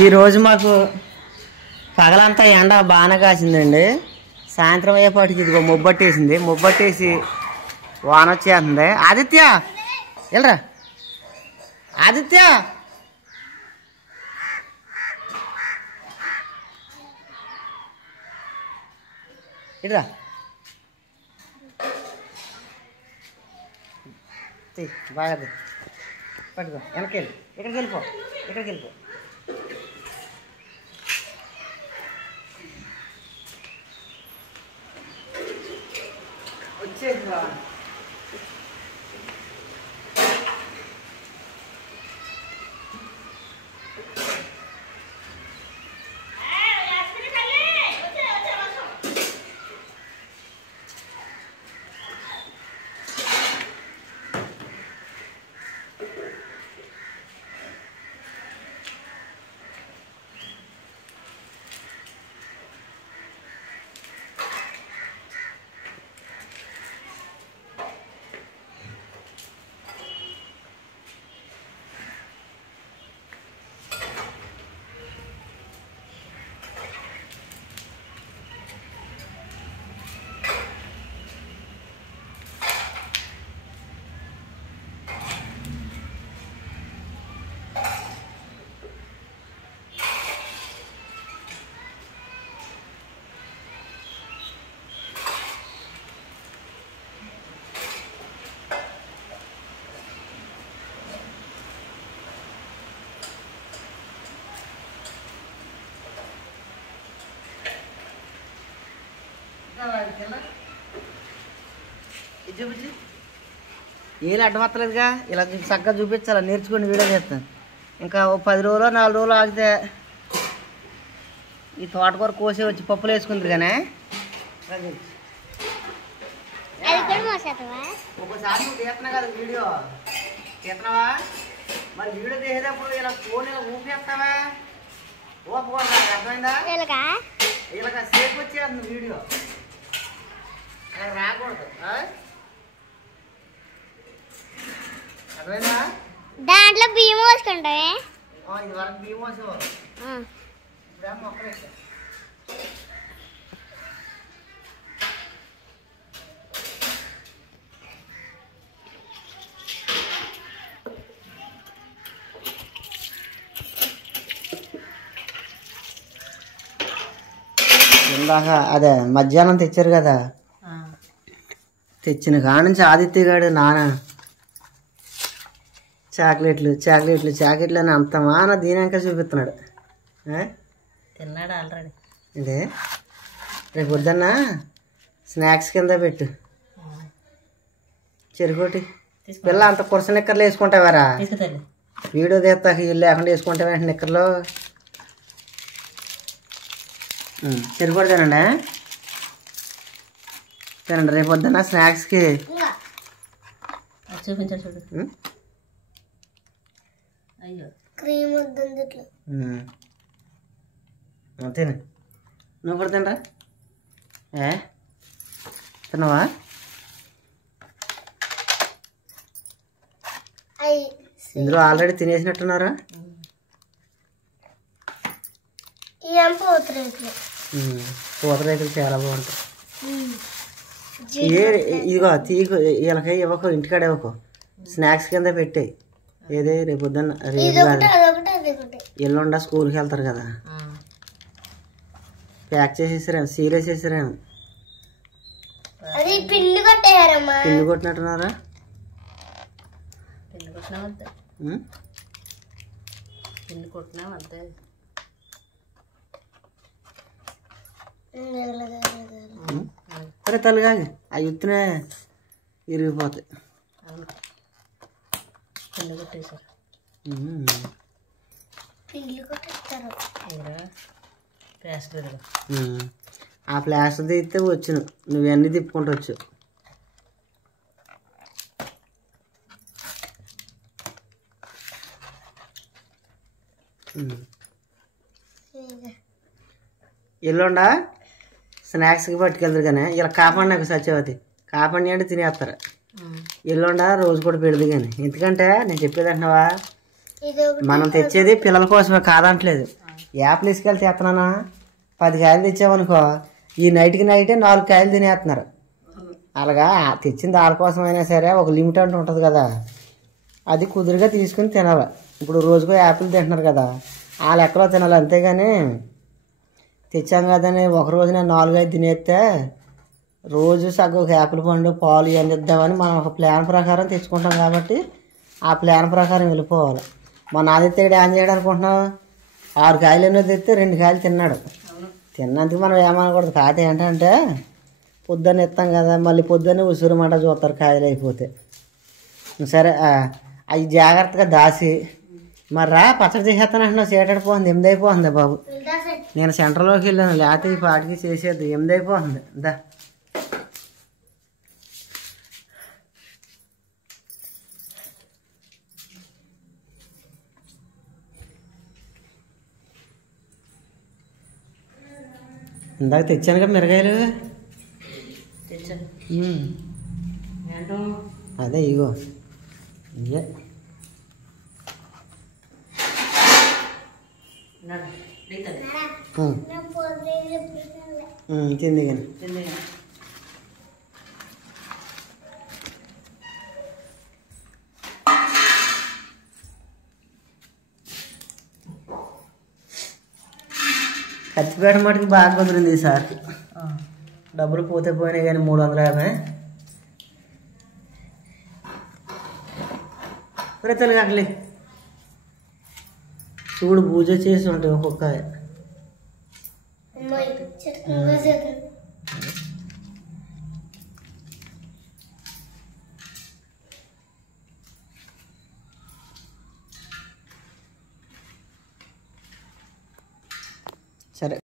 ఈరోజు మాకు పగలంతా ఎండ బాగానే కాసిందండి. సాయంత్రం అయ్యేపాటికి ఇదిగో మొబ్బట్టేసింది. మొబ్బట్టేసి వాన వచ్చేస్తుంది. ఆదిత్య వెళ్ళరా, ఆదిత్య ఇట్రా, బాగా పట్టుకో, వెనక్కి వెళ్ళి ఇక్కడికి వెళ్ళిపో, ఇక్కడికి వెళ్ళిపో. వచ్చేసి రా. చూపించి ఏళ్ళు అడ్డమత్తలేదుగా, ఇలా చక్కగా చూపించాలి. నేర్చుకుని వీడియో చేస్తాను. ఇంకా 10 రోజులు 4 రోజులు ఆగితే ఈ తోటకూర కోసి వచ్చి పప్పులు వేసుకుంది. కానీ ఒకసారి నువ్వు తీస్తున్నావు కదా వీడియో, తీస్తున్నావా? మరి వీడియో తీసేటప్పుడు ఇలా ఫోన్ ఇలా ఊపేస్తావా? ఊపకూడదు, అర్థమైందా? ఇలా సేపు వచ్చేస్తుంది వీడియో, రాకూడదు. అర్థమైందా? దాంట్లో బియ్యం పోసుకుంటావే. ఇది వరకు బియ్యం పోసేవారు, ఇప్పుడు మొక్కలు వేసా. ఇందాక అదే మధ్యాహ్నం తెచ్చారు కదా, తెచ్చిన కాడ నుంచి ఆదిత్య గారు నాన్న చాక్లెట్లు చాక్లెట్లు చాక్లెట్లు అని అంత మాన దీనాక చూపిస్తున్నాడు. తిన్నాడు ఆల్రెడీ. ఇదే రేపు పొద్దున్న స్నాక్స్ కింద పెట్టు. చెరుకోటి పిల్ల అంత కురస నిక్కర్లు వేసుకుంటావారా? వీడియో తీస్తాక ఇల్లు లేకుండా వేసుకుంటావా నిక్కర్లు? చెరుకోటి తినండి, తినండి. రేపు పొద్దున్న స్నాక్స్కి చూపించాడు చూడు. అయ్యో క్రీమ్ వద్దు. తిను, నువ్వు కూడా తినరా? తిన్నావా? ఇందులో ఆల్రెడీ తినేసినట్టున్నారా? పూతరేకులు చాలా బాగుంటాయి. ఇదిగో తీకు, వీళ్ళకి ఇవ్వకు, ఇంటికాడ ఇవ్వకు, స్నాక్స్ కింద పెట్టాయి. ఏదే రేపు పొద్దున్న, రేపు ఎల్లుండా స్కూల్కి వెళ్తారు కదా, ప్యాక్ చేసేసారేమో, సీల్ వేసేసారేమో. పిండి కొట్టినట్టున్నారా? పిండి కొట్టినా అంతే. అరే తల్లిగా అవి ఉత్తినే ఇరిగిపోతాయి. పిండి కొట్టేశారు. ఆ ప్లాస్టర్ తీస్తే వచ్చును, నువ్వన్నీ తిప్పుకుంటూ వచ్చు. ఎల్లుండా స్నాక్స్కి పట్టుకెళ్తారు. కానీ ఇలా కాపాడి నాకు సత్యవతి కాపాడి అంటే తినేస్తారు. ఎల్లుండా రోజు కూడా పెడదు. కానీ ఎందుకంటే నేను చెప్పేది అంటున్నావా, మనం తెచ్చేది పిల్లల కోసమే కాదంటలేదు. యాప్లు తీసుకెళ్ళి తెస్తున్నానా 10 కాయలు తెచ్చామనుకో ఈ నైట్కి నైటే 4 కాయలు తినేస్తున్నారు. అలాగా తెచ్చింది వాళ్ళ కోసమైనా సరే ఒక లిమిట్ అంటూ ఉంటుంది కదా, అది కుదురుగా తీసుకుని తినాలి. ఇప్పుడు రోజుకో యాపిల్ తింటున్నారు కదా, ఆ లెక్కలో తినాలి. అంతేగాని తెచ్చాం కదని ఒక రోజున 4-5 తినేస్తే రోజు సగం ఒక యాపిల్ పండు పాలు ఇవన్నీ ఇద్దామని మనం ఒక ప్లాన్ ప్రకారం తెచ్చుకుంటాం. కాబట్టి ఆ ప్లాన్ ప్రకారం వెళ్ళిపోవాలి. మా నాదితే డ్యాన్స్ చేయడం అనుకుంటున్నావు 6 కాయలు ఎన్నో తెస్తే 2 కాయలు తిన్నాడు. తిన్నందుకు మనం ఏమనకూడదు. కాకపోతే ఏంటంటే పొద్దున్న ఇస్తాం కదా, మళ్ళీ పొద్దున్నే ఉసురుమంట చూస్తారు కాయలు అయిపోతే. సరే అవి జాగ్రత్తగా దాసి మరి రా పచ్చడి చేసేస్తాను అంటున్నావు. చేటడిపోతుంది 8 అయిపోతుంది బాబు. నేను సెంటర్లోకి వెళ్ళాను, లేకపోతే ఈ పాటికి చేసేది 8 అయిపోతుంది. దా ఇందాక తెచ్చాను కదా మిరగాయలు. తెచ్చాను అదే ఇగో ఇవే తింది కానీ కత్తిపేట మటుకు బాగా కుదిరింది ఈసారి. డబ్బులు పోతే పోయినాయి కానీ 350 ప్రతలు కాకలే. చూడు పూజ చేసి ఉంటాయి ఒక్కొక్క. సరే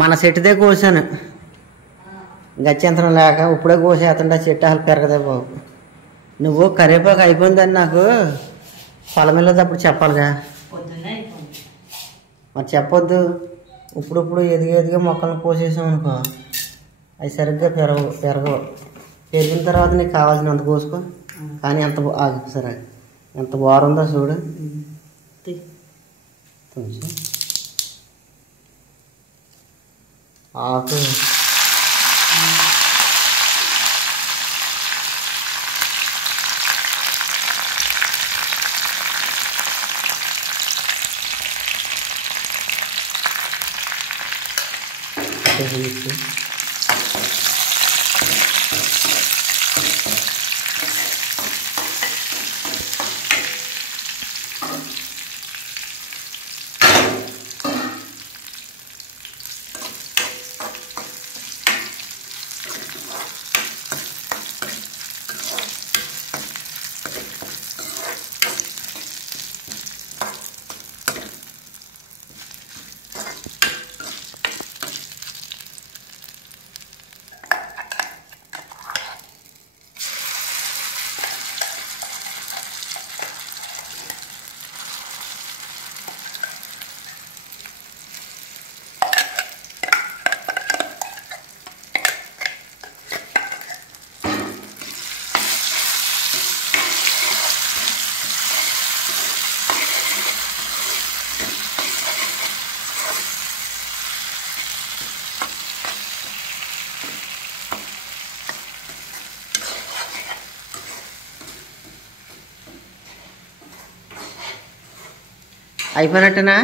మన చెట్టుదే కోసాను. గత్యంతరం లేక ఇప్పుడే కోసేస్తుంటే చెట్టు అసలు పెరగదే బాబు. నువ్వు కరివేపాకు అయిపోయిందని నాకు పొలం వెళ్ళేటప్పుడు చెప్పాలిగా. మరి చెప్పొద్దు. ఇప్పుడు ఎదిగా మొక్కలను కోసేసాం అనుకో అవి సరిగ్గా పెరగవు. పెరిగిన తర్వాత నీకు కావాల్సినంత కోసుకో. కానీ ఎంత సరే ఎంత బాగుందో చూడు. ఆకు వచ్చేసి అయిపోయినట్టేనా?